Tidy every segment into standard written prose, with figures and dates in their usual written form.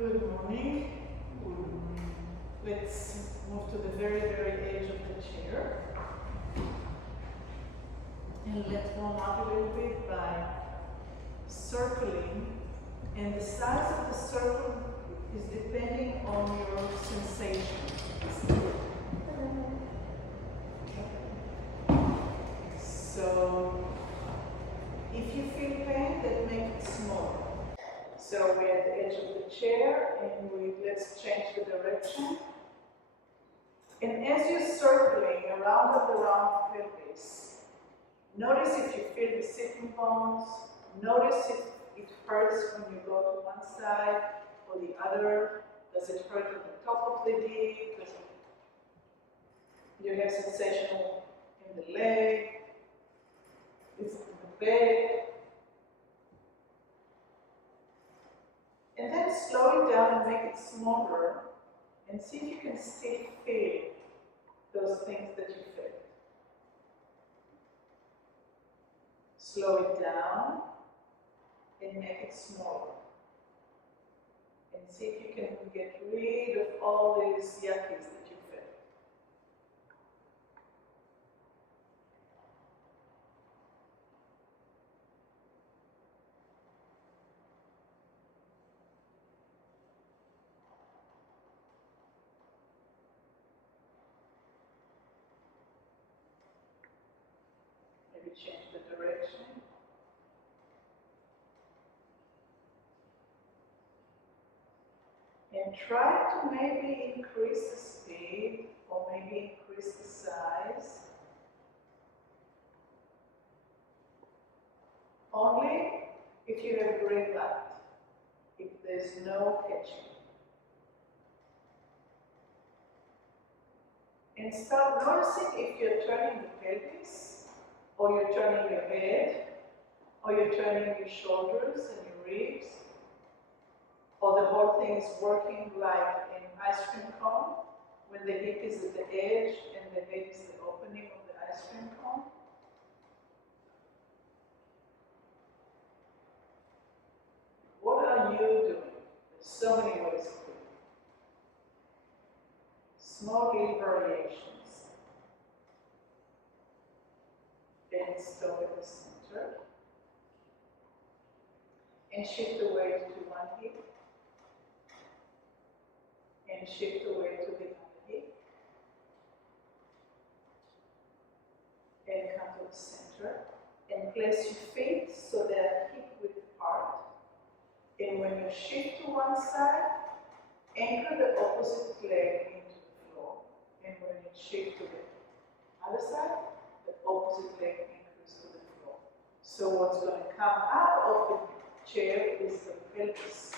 Good morning. Let's move to the very, very edge of the chair. And let's warm up a little bit by circling. And the size of the circle is depending on your sensation. So, if you feel pain, then make it smaller. So we're at the edge of the chair, and let's change the direction. And as you're circling around and around the pelvis, notice if you feel the sitting bones. Notice if it hurts when you go to one side or the other. Does it hurt at the top of the hip? Do you have sensation in the leg? Is it in the back? And then slow it down and make it smaller and see if you can still feel those things that you felt. Slow it down and make it smaller. And see if you can get rid of all these yuckies that you felt. Maybe change the direction. And try to maybe increase the speed or maybe increase the size. Only if you have green light, if there's no catching. And start noticing if you're turning the pelvis, or you're turning your head, or you're turning your shoulders and your ribs, or the whole thing is working like an ice cream cone, when the hip is at the edge and the head is the opening of the ice cream cone. What are you doing? There's so many ways of doing it. Small little variations. Then stop at the center. And shift the weight to one hip. And shift the weight to the other hip. And come to the center. And place your feet so they are hip width apart. And when you shift to one side, anchor the opposite leg into the floor. And when you shift to the other side, the opposite leg anchors to the floor. So what's going to come out of the chair is the pelvis.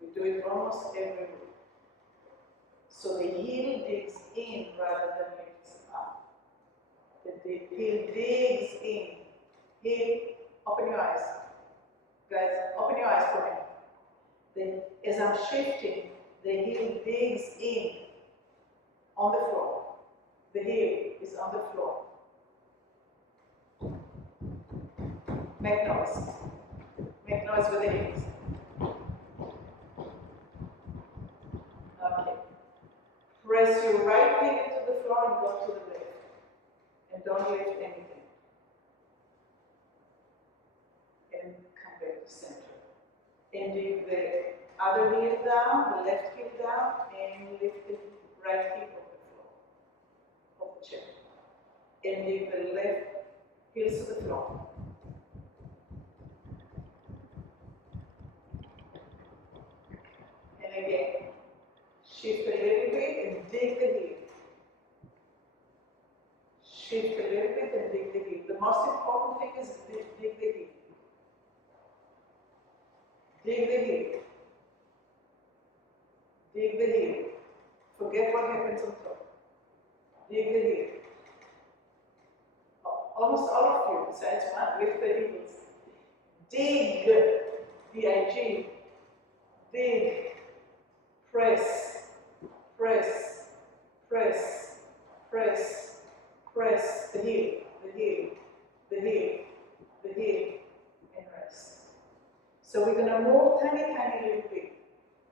We do it almost every week. So the heel digs in rather than lifts up. The heel digs in. Heel, open your eyes. Guys, open your eyes for me. Then, as I'm shifting, the heel digs in on the floor. The heel is on the floor. Make noise. Make noise with the heels. Okay. Press your right heel into the floor and go to the left. And don't lift anything. And come back to center. And dig the other heel down, the left heel down, and lift the right heel off the floor, of the chair. And dig the left heels to the floor. And again, shift a little bit and dig the heel. Shift a little bit and dig the heel. The most important thing is dig the heel. Dig the heel. Dig the heel. Forget what happens on top. Dig the heel. Almost all of you, besides one, lift the heels. Dig. D-I-G. Dig. Press. Press. Press. Press. Press. The heel. The heel. The heel. The heel. And rest. So we're going to move tiny, tiny little bit.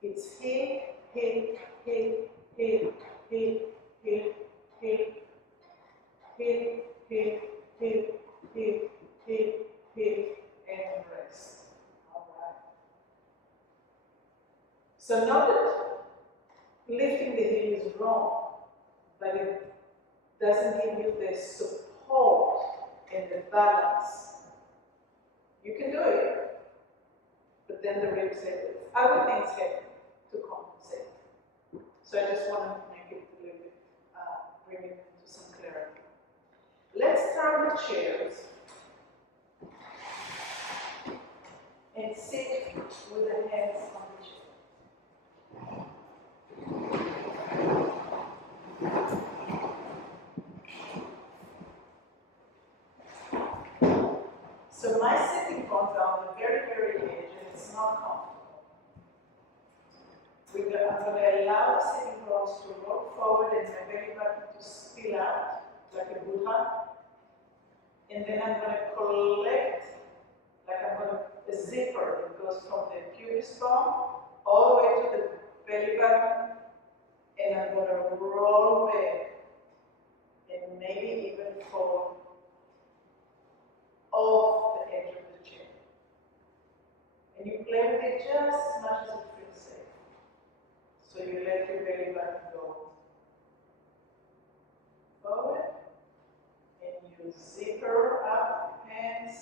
It's heel, heel, heel, heel, heel, heel, heel, heel, heel, heel, heel, heel, heel, and rest. All right. So not that lifting the heel is wrong, but it doesn't give you the support and the balance. You can do it, but then the ribs have other things have to compensate. So I just want to make it a little bit, bring it into some clarity. Let's turn the chairs and sit with the hands on the chair. So my sitting bones are on the very, very edge, and it's not comfortable. I'm going to allow the sitting bones to roll forward and my belly button to spill out like a Buddha. And then I'm going to collect, like I'm going to, a zipper that goes from the pubis bone all the way to the belly button, and I'm going to roll back and maybe even fall off the edge of the chair. And you play with it just as much as it feels safe. So you let your belly button go forward, and you zipper up hands,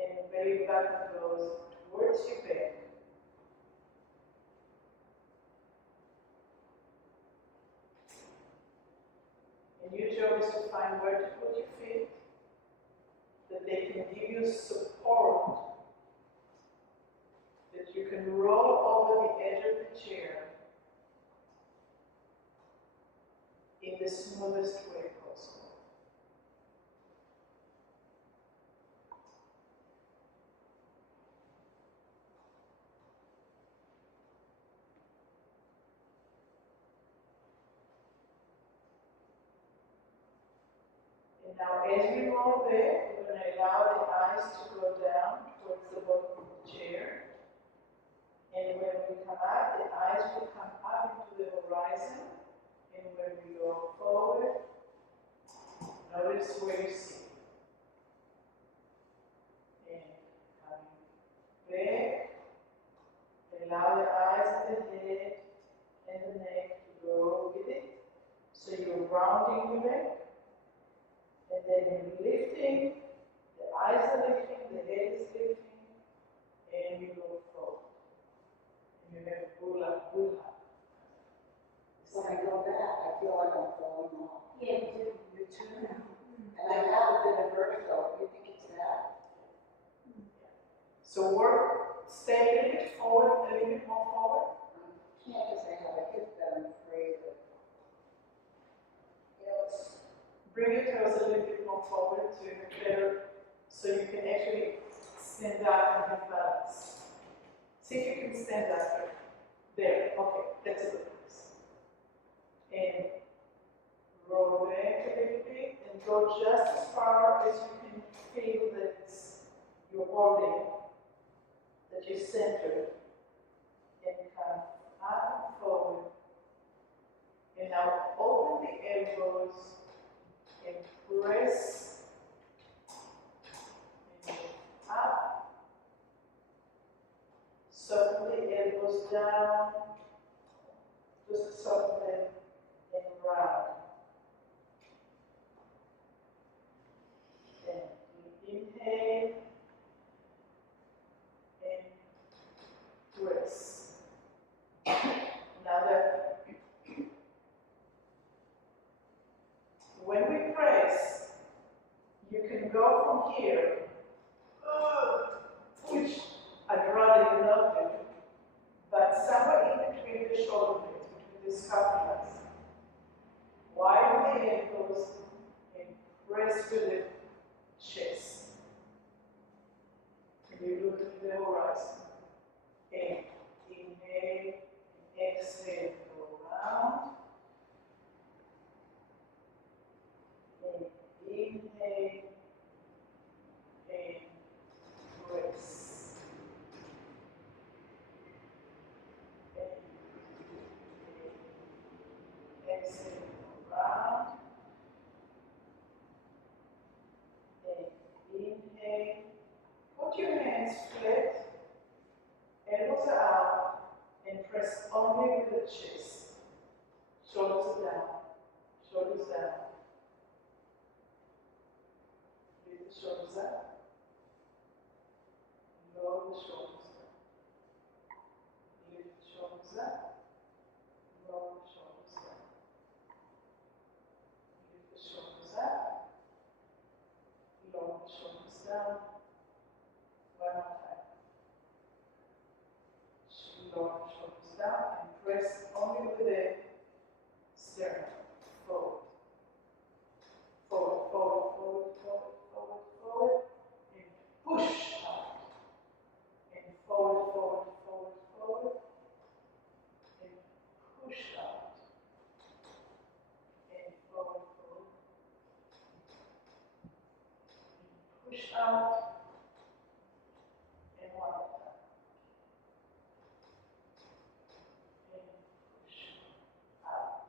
and your belly button goes towards your back. And your job is to find where to put your feet, that they can give you support, that you can roll over the edge of the chair in the smoothest way possible. And now as we roll back, we're going to allow the eyes to go down towards the bottom of the chair. And when we come up, the eyes will come up into the horizon. And when we go forward, notice where you see. And coming back, allow the eyes of the head and the neck to go with it. So you're rounding the back. And then you're lifting, the eyes are lifting, the head is lifting, and you go forward. And you have Buddha. When I go back, I feel like I'm falling off. Yeah, you do. You too. And I have a bit of vertigo. You think it's that? So stay a little bit forward, a little bit more forward. I can't because I have a hip that I'm afraid of. It's Bring your toes a little bit more forward to have better, so you can actually stand up and have balance. See if you can stand up here. There, okay, that's a good place. And roll back a little bit and go just as far as you can feel that you're holding, that you're centered. And come up and forward. And now open the elbows and press and up. Soften the elbows down. Just soften them and round. And inhale and press. Now that when we press, you can go from here, which I'd rather you not do, but somewhere in between the shoulder blades, between the scapulas. Widen the ankles and press to the chest. And you look to the horizon. And inhale and exhale, go around. And inhale and press. only with the chest. Shoulders down, shoulders down. Lift the shoulders up. Lower the shoulders down. Lift the shoulders up. Lower the shoulders down. Lift the shoulders up. Lower the shoulders down. One more time. Lower the shoulders down and press only with the sternum. Forward. Forward, forward, forward, forward, forward, forward. And push out. And forward, forward, forward, forward. And push out. And forward, forward. And push out. And one more time. And push out.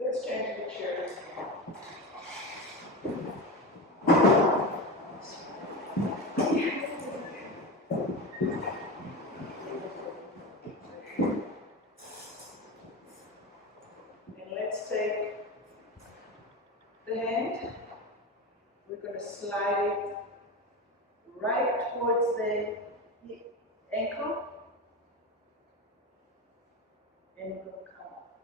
Let's change the chairs. And let's take the hand. We're going to slide it right towards the ankle. And we're going to come up.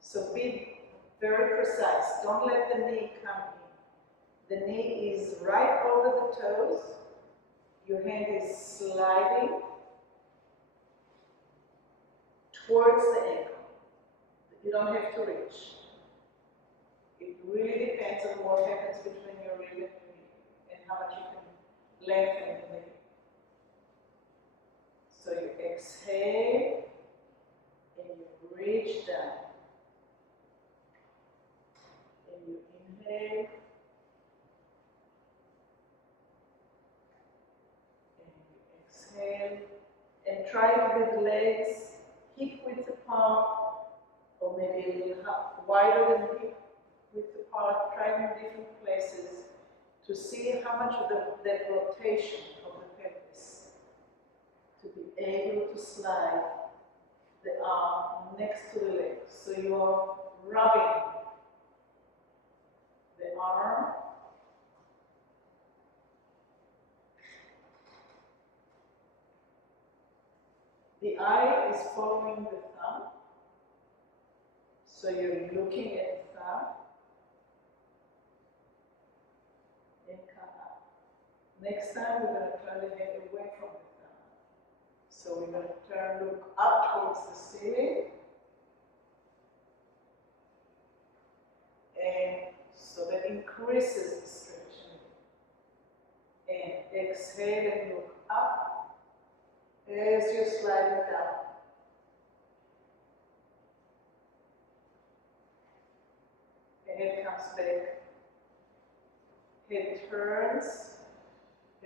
So be very precise. Don't let the knee come in. The knee is right over the toes. Your hand is sliding towards the ankle. You don't have to reach. It really depends on what happens between your rib and your knee and how much you can lengthen the knee. So you exhale and you reach down. And you inhale and you exhale. And try it with legs hip width apart, or maybe a little wider than hip width apart. Try it in different places to see how much of that rotation of the pelvis, to be able to slide the arm next to the leg. So you're rubbing the arm the eye is following the thumb, so you're looking at the thumb and come up. Next time we're going to turn the head away from the thumb. So we're going to look up towards the ceiling, and so that increases the stretching. And exhale and look up as you're sliding down. The head comes back. Head turns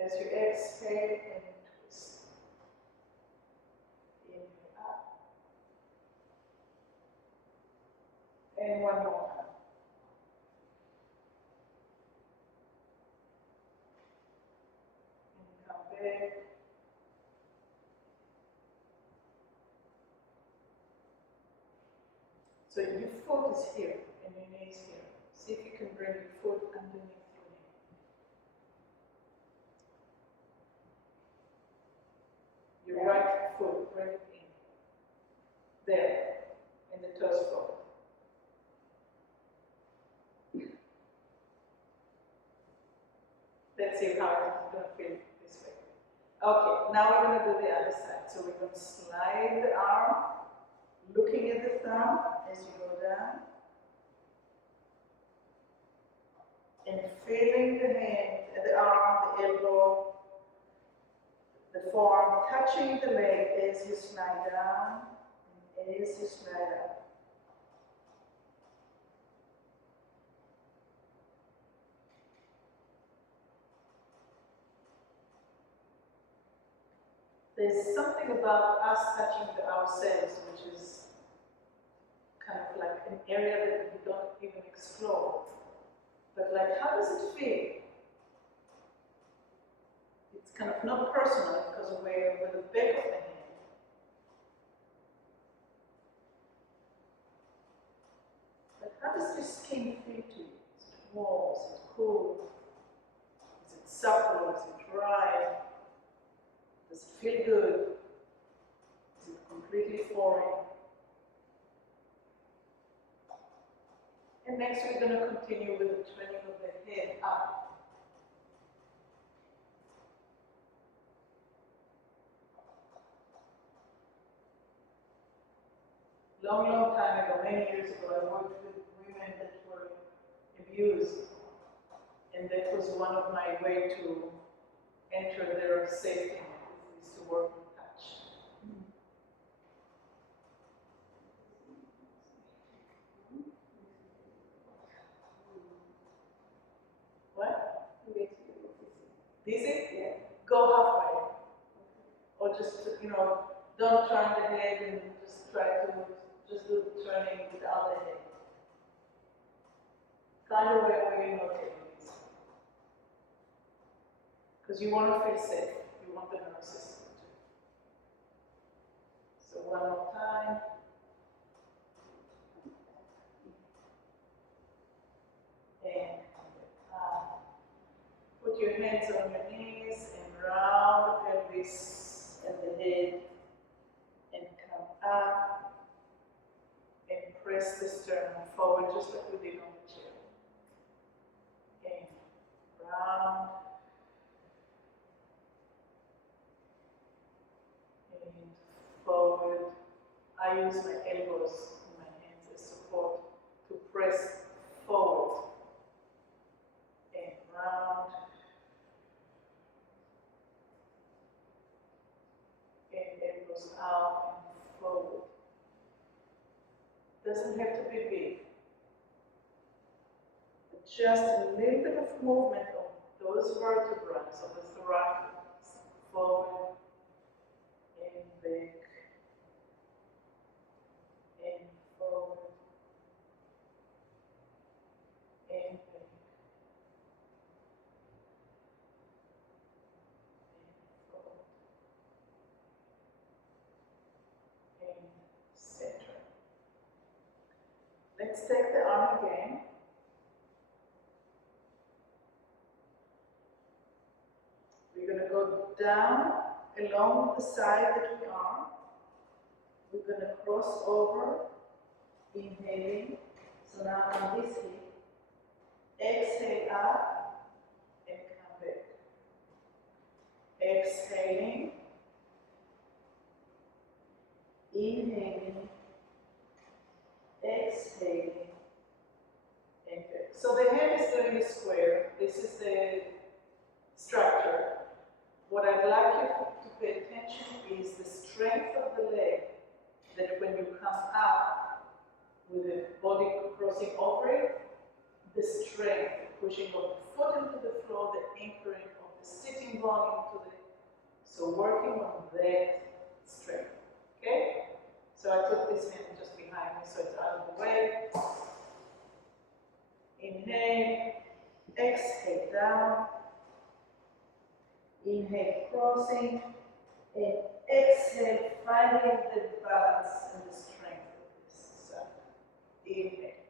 as you exhale and twist. Inhale up. And one more time. And come back. So your foot is here and your knee is here. See if you can bring your foot underneath your knee. Your right foot, bring it in. There, and the toes forward. Let's see how it's going to feel this way. Okay, now we're going to do the other side. So we're going to slide the arm, looking at the thumb as you go down, and feeling the hand, the arm, the elbow, the forearm touching the leg as you slide down and as you slide up. There's something about us touching ourselves which is kind of like an area that we don't even explore. But like, how does it feel? It's kind of not personal because we're with the back of the hand. Is it cool? Is it supple? Is it dry? Does it feel good? Is it completely foreign? And next we're going to continue with the turning of the head up. Long time ago, many years ago, I worked with women that were abused. And that was one of my way to enter their safety net, is to work with touch. What? Dizzy? Yeah. Go halfway. Or just, don't turn the head and just try to just do turning without the head. Find a way where you're not getting dizzy. Because you want to feel safe. You want the nervous system to. So one more time. And put your hands on your knees and round the pelvis and the head and come up and press the sternum forward just like we did on the chair. And round and forward. I use my elbows and my hands as support to press forward and round and elbows out and forward. Doesn't have to be big, but just a little bit of movement of those vertebrae of the thorax, forward and back and forward and back and forward and center. Let's take the arm again. We're going to go down along the side that we are. We're going to cross over, inhaling. So now on this hip, exhale up and come back. Exhaling, inhaling, exhaling, and back. So the head is doing a square. This is the structure. What I'd like you to pay attention is the strength of the leg, that when you come up with the body crossing over it, the strength, pushing of the foot into the floor, the anchoring of the sitting bone into the, so working on that strength, okay? So I took this hand just behind me so it's out of the way. Inhale, exhale down. Inhale, crossing, and exhale, finding the balance and the strength of this. So, inhale,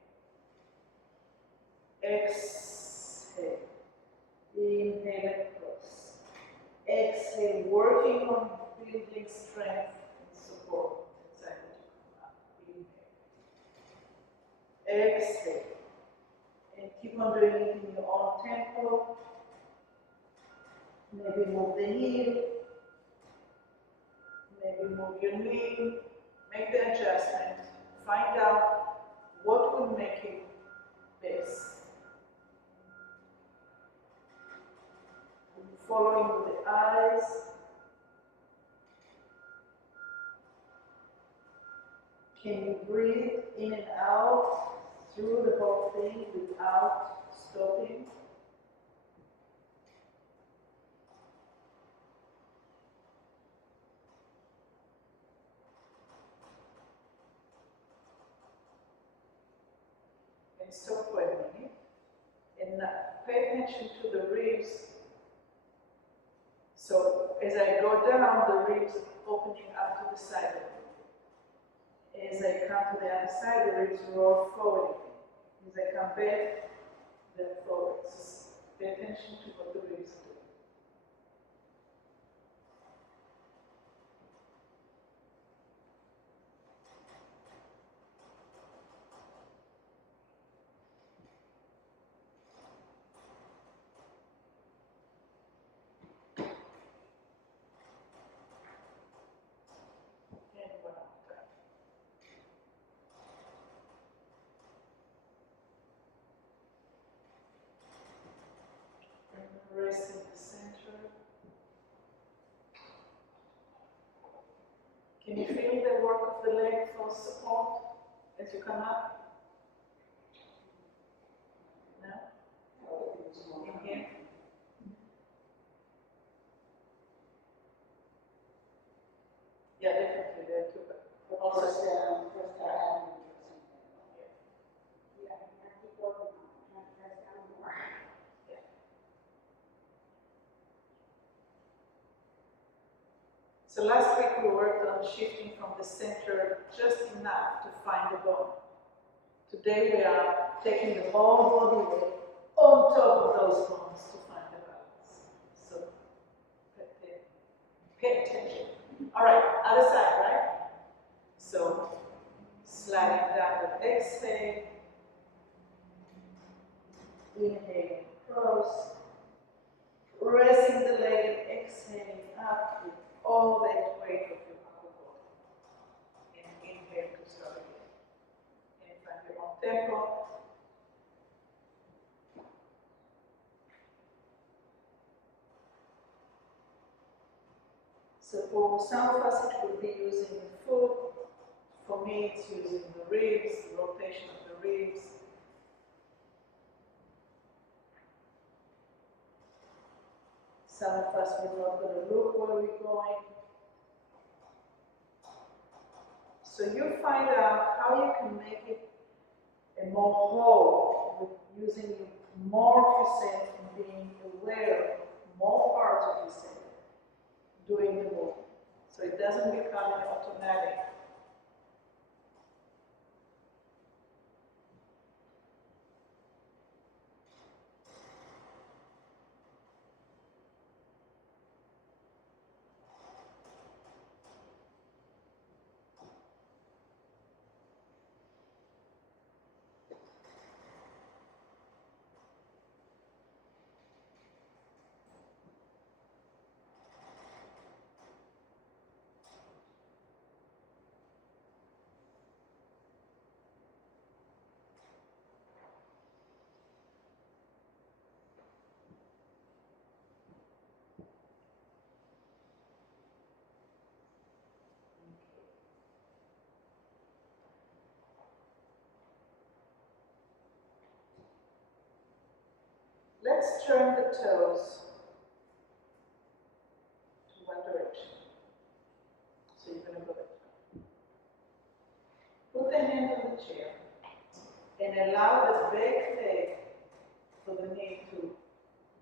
exhale, inhale across, exhale, working on building strength and support inside that you come up. Inhale, exhale, and keep on doing it in your own tempo. Maybe move the heel, maybe move your knee, make the adjustment, find out what will make it best. Following with the eyes, can you breathe in and out through the whole thing without stopping? And stop for a minute and pay attention to the ribs. So as I go down, the ribs opening up to the side of it. As I come to the other side, the ribs roll forward. As I come back, then forward. Just pay attention to what the ribs do. And one after. And rest in the center. Can you feel the work of the leg for support as you come up? No? Inhale. Yeah, definitely there too, but also First, I haven't do something. Yeah, I keep working on it, trying to press down more. so last week we worked on shifting from the center just enough to find the bone. Today we are taking the whole body weight on top of those bones to find the balance. So pay attention. All right, other side, right? So sliding down with exhale. Inhale, cross. Resting the leg and exhaling up with all that weight of your upper body. And inhale to start again. And find your own tempo. So for some of us it will be using the foot. For me it's using the ribs, the rotation of the ribs. Some of us we're not going to look where we're going. So you find out how you can make it a more whole with using more of yourself and being aware of more parts of yourself doing the movement. So it doesn't become an automatic. Let's turn the toes to one direction. So you're going to go that way. Put the hand on the chair and allow the back leg for the knee to,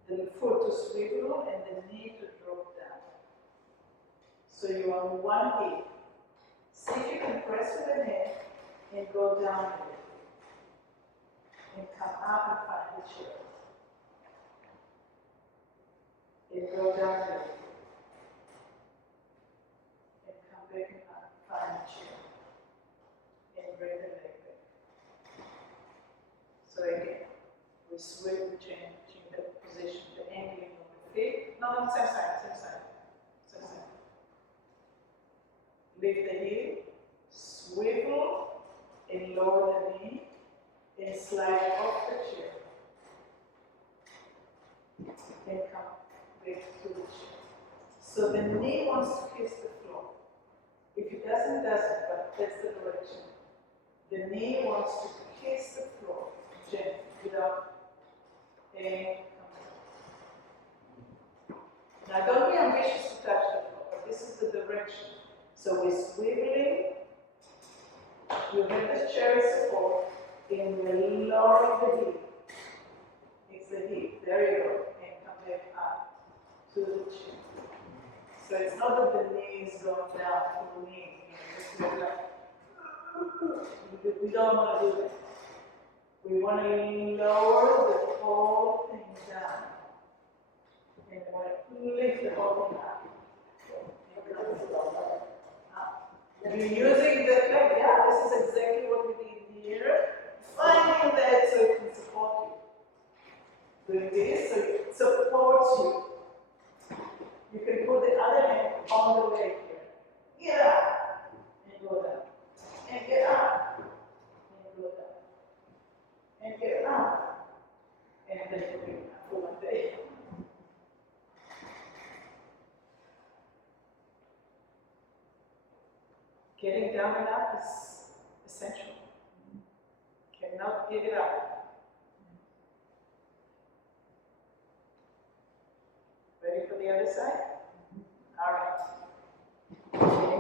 the foot to swivel and the knee to drop down. So you're on one hip. See if you can press with the hand and go down a little bit. And come up and find the chair. And go down a little bit. And come back and up, find the chair. And bring the leg back. So again, we swing, change the position, the angling of the feet. No, same side, same side. Same side. Lift the heel, swivel, and lower the knee, and slide off the chair. And come back to the chair. So the knee wants to kiss the floor. If it doesn't, but that's the direction. The knee wants to kiss the floor, gently, without and come down. Now don't be ambitious to touch the floor, but this is the direction. So we're swiveling, you have the chair support, and we're lowering the hip. It's the hip, there you go, and come back up to the chin. So it's not that the knee is going down to the knee, we don't want to do that. We want to lower whole thing down. And we'll lift the whole thing up. You're using the leg, yeah, this is exactly what we did here. Finding that so it can support you. Doing this so it supports you. You can put the other hand on the leg here. Get up and go down. And get up and go down. And get up. And then you bring up for one day. Getting down and up is essential. Cannot give it up. Ready for the other side? All right.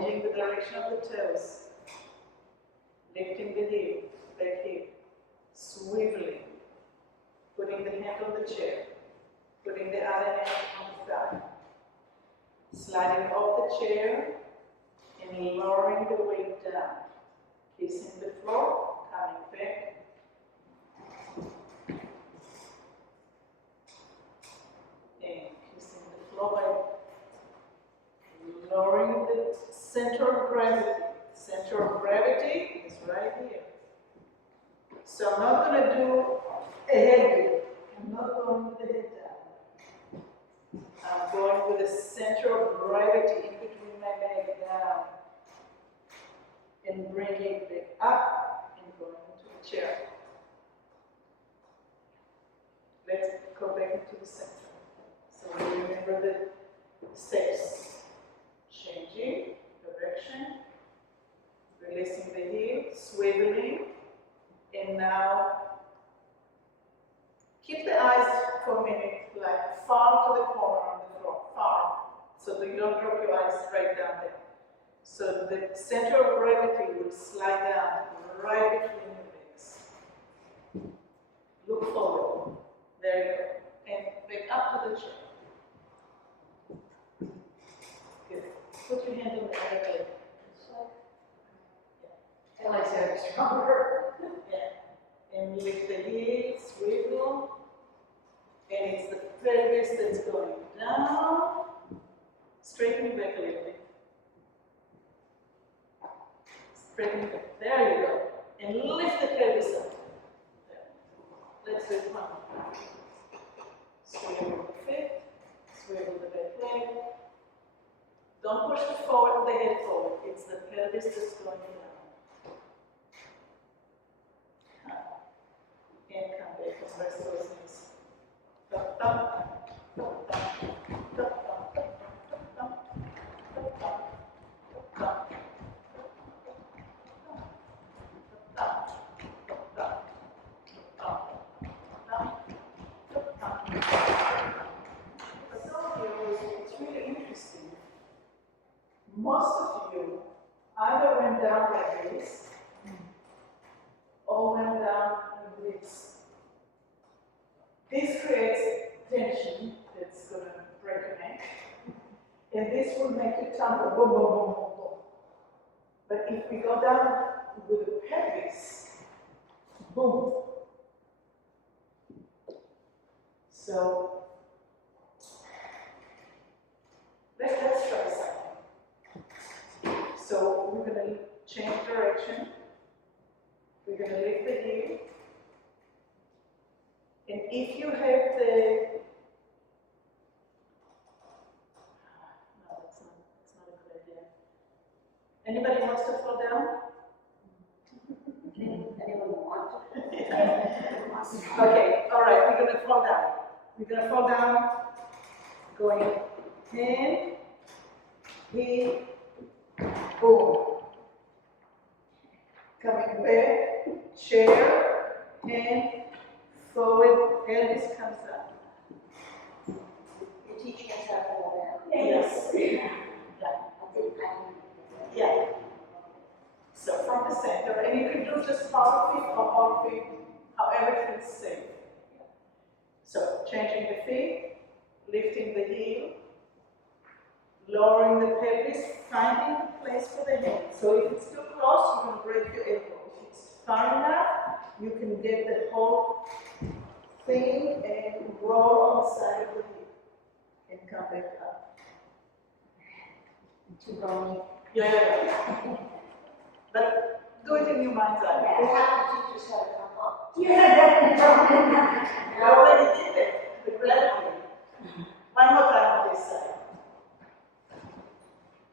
Changing the direction of the toes. Lifting the heel, back heel. Swiveling. Putting the hand on the chair. Putting the other hand on the thigh. Sliding off the chair and lowering the weight down. Kissing the floor, coming back. And kissing the floor by lowering the center of gravity. Center of gravity is right here. So I'm not going to do a head lift. I'm not going with the head down. I'm going with the center of gravity in between my leg down. And bringing it back up and going into the chair. Let's go back into the center. So we remember the steps. Changing direction, releasing the heel, swiveling, and now keep the eyes for a minute, like far to the corner on the floor, far, so that you don't drop your eyes right down there. So the center of gravity will slide down right between your legs. Look forward. There you go. And back up to the chair. Good. Put your hand on the other leg. I like to have stronger. Yeah. And lift the heel, swivel. And it's the pelvis that's going down. Straightening back a little bit. Straightening back. There you go. And lift the pelvis up. There. Let's do it one more. Swivel the feet. Swivel the back leg. Don't push the forward, the head forward. It's the pelvis that's going down. And come back and rest those knees. Up, up, up, up, up, up, up, it's really interesting. Most of you either went down like this or went down like this. This creates tension that's going to break your neck, and this will make you tumble, boom, boom, boom, boom, boom. But if we go down with the pelvis, boom. So let's try something. So we're going to change direction. We're going to lift the heel. And if you have the, no, that's not a good idea. Anybody wants to fall down? Anyone want? Okay, all right, we're going to fall down. We're going to fall down, going in, heel, boom. Coming back, chair, hand, forward, pelvis comes up. You're teaching us how to fall down. Yes. Yeah. Yeah. So from the center, and you can do just half feet or all feet, however it feels safe. So changing the feet, lifting the heel, lowering the pelvis, finding the place for the hand. So if it's too close, you're going to break your elbow. If it's far enough, you can get the whole thin and roll on the side of the hip and come back up. Too bony. Yeah. But do it in your mind's eye. We have to teach us how to come up. I already did it, the gravity. One more time on this side.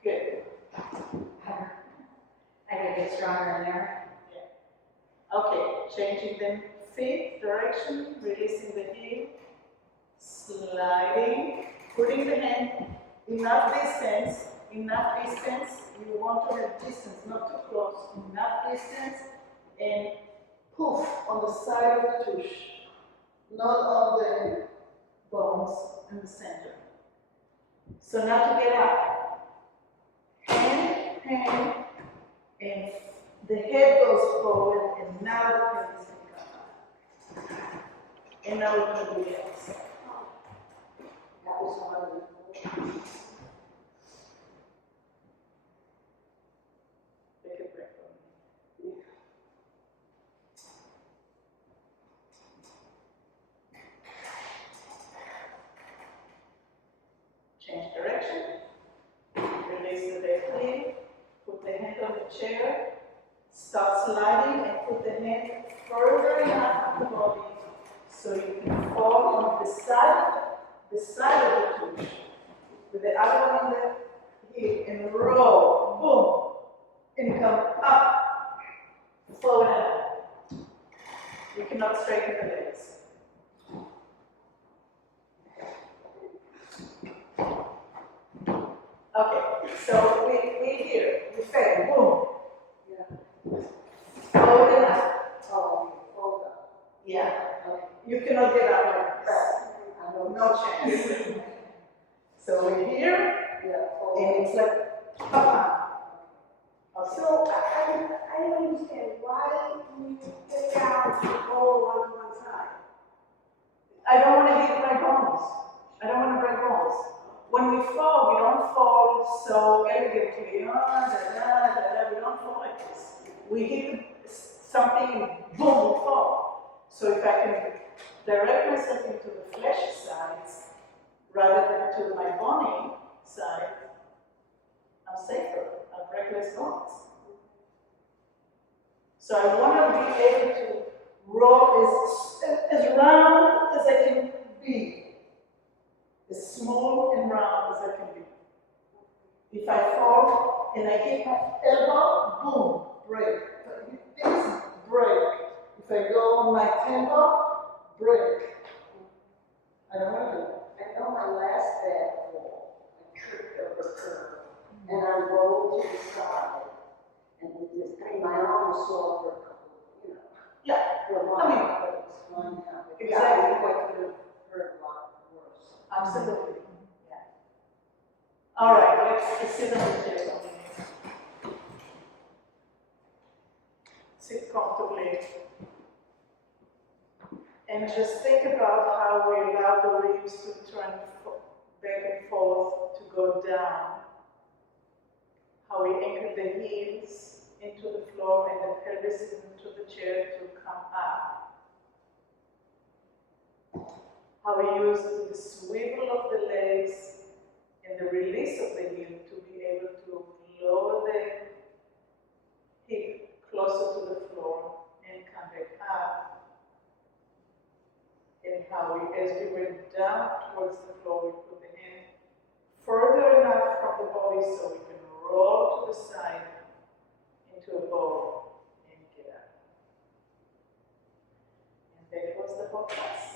Good. I gotta get stronger in there. Okay, changing the feet direction, releasing the heel, sliding, putting the hand enough distance. You want to have distance, not too close, enough distance, and poof on the side of the tush, not on the bones in the center. So now to get up, hand, and the head goes forward, and now the pelvis can come up. And now we're going to do the other side. That was hard. Take a breath for me. Change direction. Release the left knee. Put the hand on the chair. Start sliding and put the hand further enough from the body so you can fall on the side of the tush with the other one on the hip and roll, boom, and come up, forward and up. You cannot straighten the legs. Okay, so we here, we fail, boom. Forward and up. Hold up. Yeah. Okay. You cannot get up like this. No chance. So we're here, and it's like, okay. So I don't understand why you get down and go on one side. I don't want to hit my bones. I don't want to break bones. When we fall, we don't fall so elegantly. We don't fall like this. We hit something and boom, we fall. So if I can direct myself into the fleshy sides rather than to my bony side, I'm safer. I break less bones. So I want to be able to roll as round as I can be, as small and round as I can be. If I fall and I hit my elbow, boom, break. If I hit this, break. If I go on my tempo, break. I don't want to do it. I know my last bad fall, I tripped over a curve, and I rolled to the side, and my arm was sore for a couple of, Yeah, for a while, I mean, but it's fine now. But exactly. Yeah, I could have hurt a lot worse. Absolutely. Yeah. All right, let's sit on the chair. Sit comfortably. And just think about how we allow the ribs to turn back and forth, to go down. How we anchor the heels into the floor and the pelvis into the chair to come up. How we use the swivel of the legs and the release of the heel to be able to lower the hip closer to the floor and come back up. And how we, as we went down towards the floor, we put the hand further enough from the body so we can roll to the side into a ball and get up. And that was the whole class.